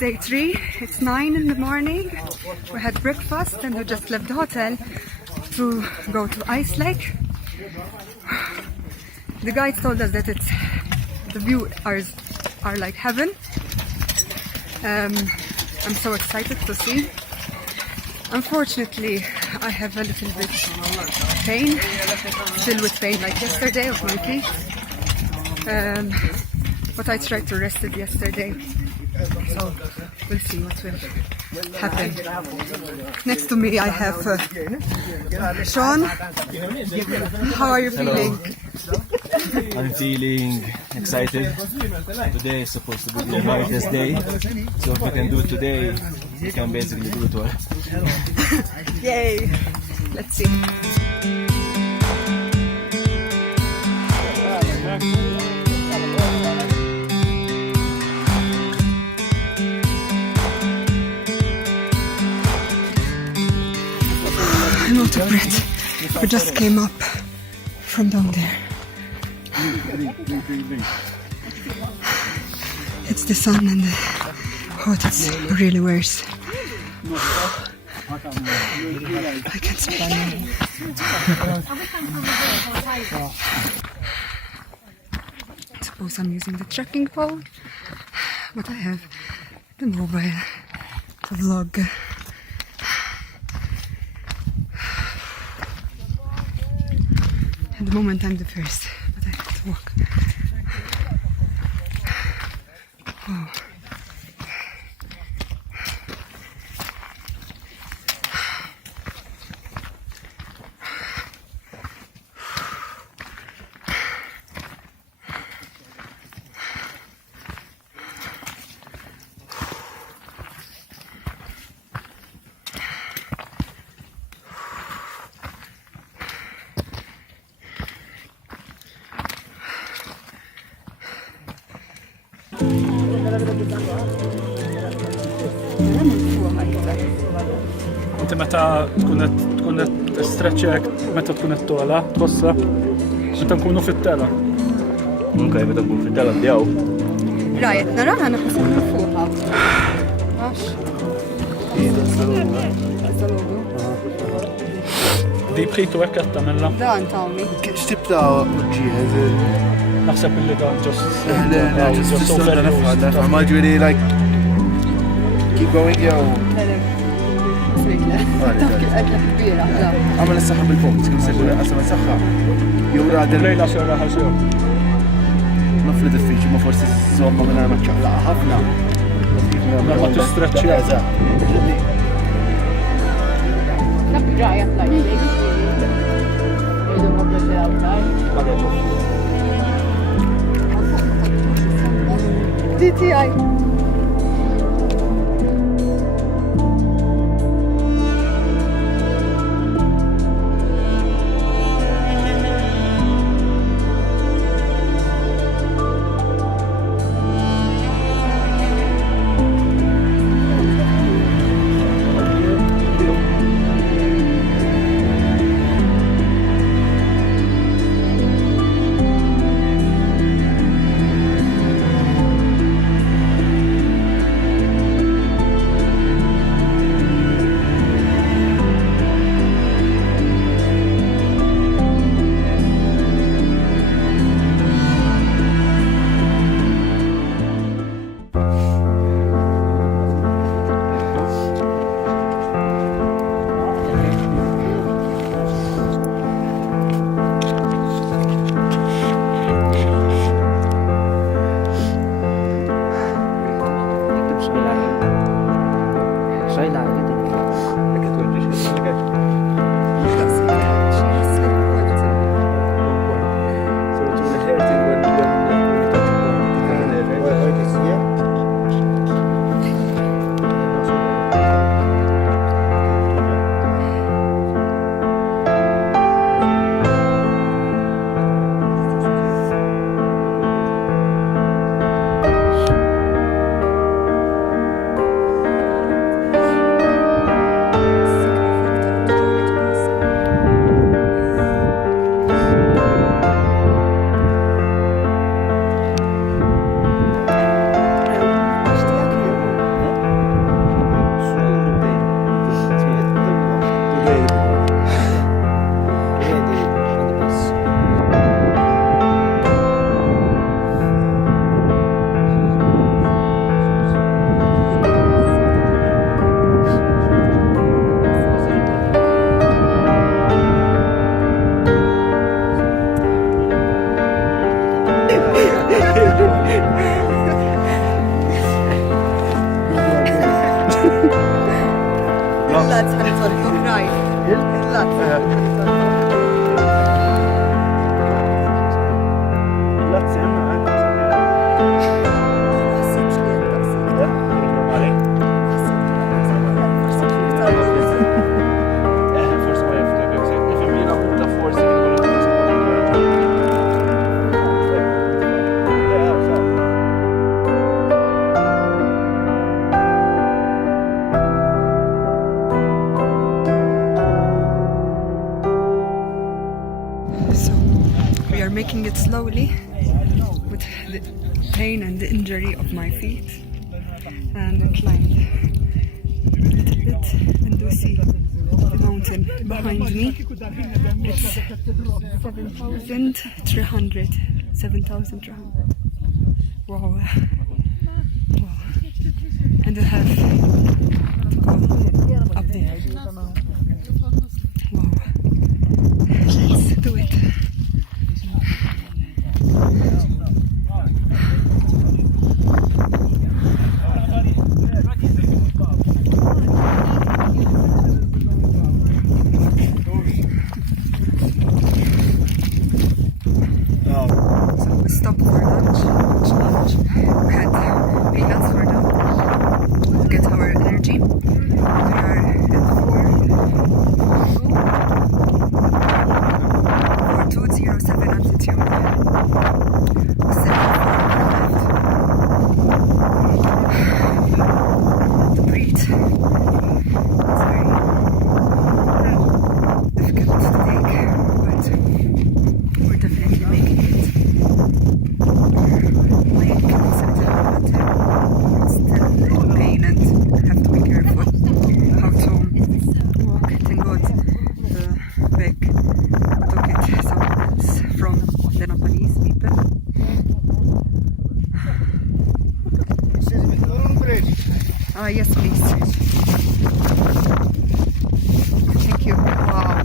day 3. It's 9 in the morning. We had breakfast and we just left the hotel to go to Ice Lake. The guide told us that the view are like heaven. I'm so excited to see. Unfortunately, I have a little bit pain, still with pain like yesterday of my feet. But I tried to rest it yesterday, so we'll see what will happen. Next to me I have Sean. How are you feeling? I'm feeling excited. Today is supposed to be the hardest day, so if we can do it today, we can basically do it well. Yay! Let's see. I'm out of breath. We just came up from down there. It's the sun and the hot, it's really worse. I can't speak. I suppose I'm using the trekking pole, but I have the mobile to vlog. At the moment I'm the first, but I have to walk. Oh. Inti meta tkun qed stretchek, meta tkun qed tola, tħossha meta nkunu fit-tela. Okay, meta nkun fit-tela bdew. Rajet, naraha naħseb fuqha. Għax? Di bħitu hekk qed tagħmilha. Dan tawni. X'tibta ġieħed? Naħseb illi dan ġost. Just ma ġieli like keep going yo. Għamil s-saxħa bil-punt, kif segħu għasam s-saxħa. Jura Lejla xorra ħaxew. Nafli diffiċi, ma forsi s-somma minna ma ċaqlaqa ħafna. Ma t-stretchja. DTI. Don't cry. So we are making it slowly with the pain and the injury of my feet, and I climbed a little bit and do see the mountain behind me. It's 7,300. Wow. Wow. And I have to go up there. Wow. Let's do it. So we stopped for lunch. We had peanuts for now to get our energy. We are at 4207 altitude. To breathe. It's very difficult to take, but we're definitely making it. My ankles are still in pain and have to be careful how to walk. Thank God the back took it someone else from the Nepalese people. Yes, please. Thank you. Wow.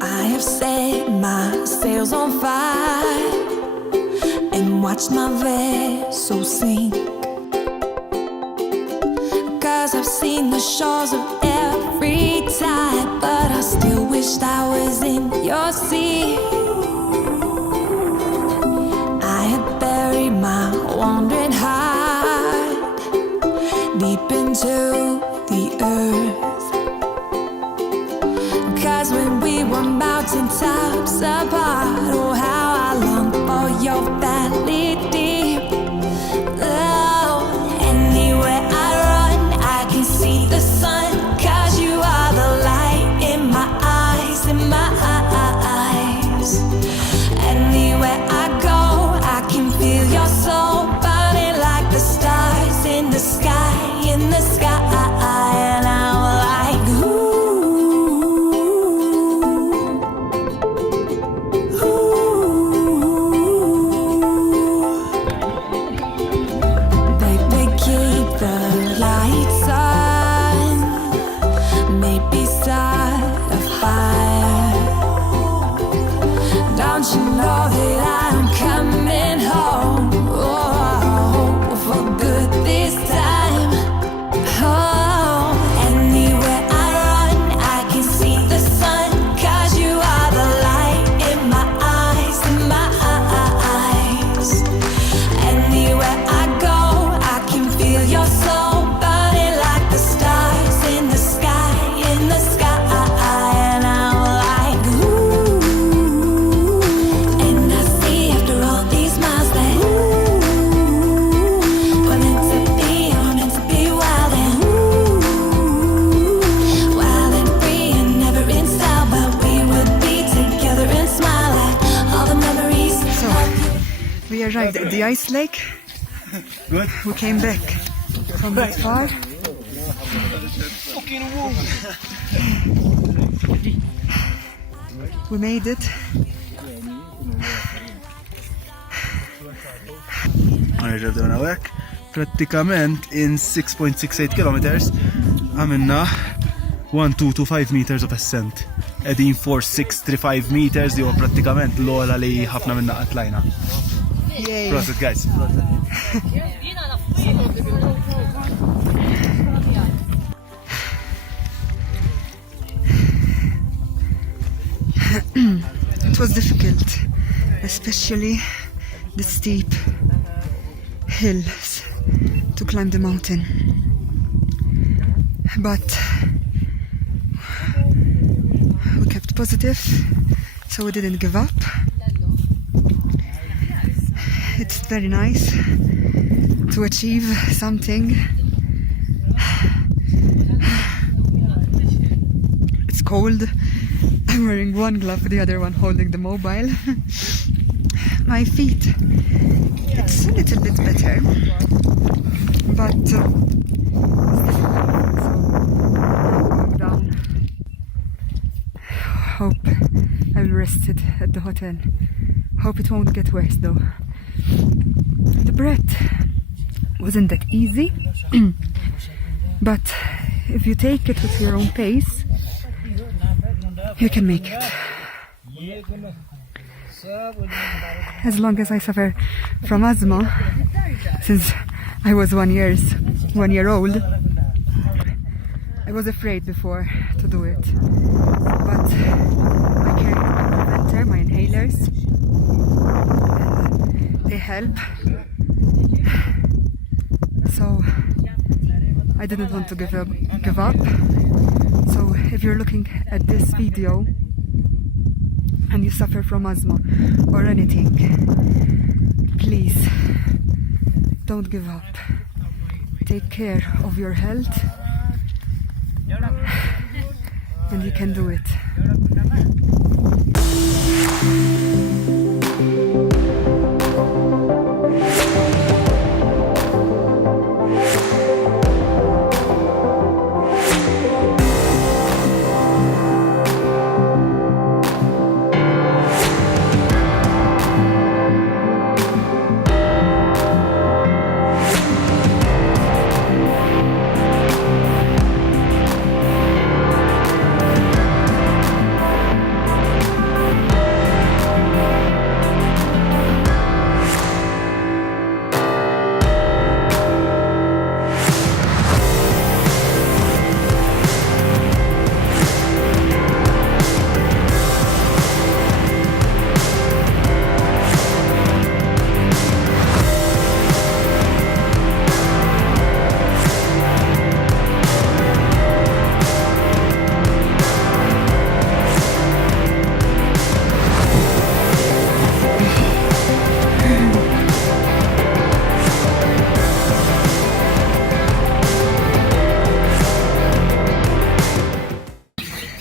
I have set my sails on fire and watched my vessel sink, 'cause I've seen the shores of every tide, but I still wished I was in your sea. I had buried my wandering heart deep into the earth, 'cause when we were mountain tops apart, oh how I longed for your valley deep. Oh, anywhere I run, I can see the sun, 'cause you are the light in my eyes, in my eyes. Anywhere I go, I can feel your soul burning like the stars in the sky, in the sky. And I'm like, baby, keep the lights on, maybe start a fire. Don't you know that I'm coming home, oh, for good this time. Oh, anywhere I run, I can see the sun, 'cause you are the light in my eyes, in my eyes. Anywhere I go, I can feel your soul burning like the stars in the sky, in the sky. And I'm like, ooh. And I see after all these miles that we're meant to be wild and wild and free and never in style, but we would be together and smile at all the memories. So we arrived at the ice lake. Good. We came back from that far. We made it. Għanġab dawna għek. Pratikament in 6.68 kilometers għamilna 1225 meters of ascent. Edin 4635 meters di pratikament l-ola li ħafna minna għatlajna. Yay! Prosit guys. It was difficult, especially the steep hills to climb the mountain. But we kept positive, so we didn't give up. It's very nice to achieve something. It's cold. I'm wearing one glove, the other one holding the mobile. My feet, it's a little bit better, but so going down. Hope I will rest it at the hotel. Hope it won't get worse though. The breath wasn't that easy, but if you take it with your own pace, you can make it. As long as I suffer from asthma, since I was 1 year old, I was afraid before to do it. But I carry my preventer, my inhalers, and they help. So I didn't want to give up. So if you're looking at this video and you suffer from asthma or anything, please don't give up. Take care of your health and you can do it.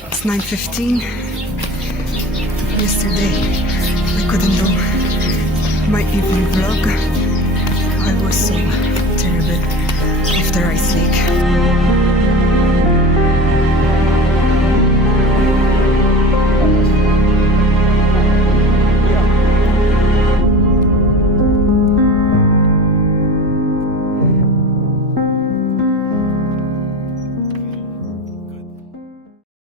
It's 9:15. Yesterday I couldn't do my evening vlog. I was so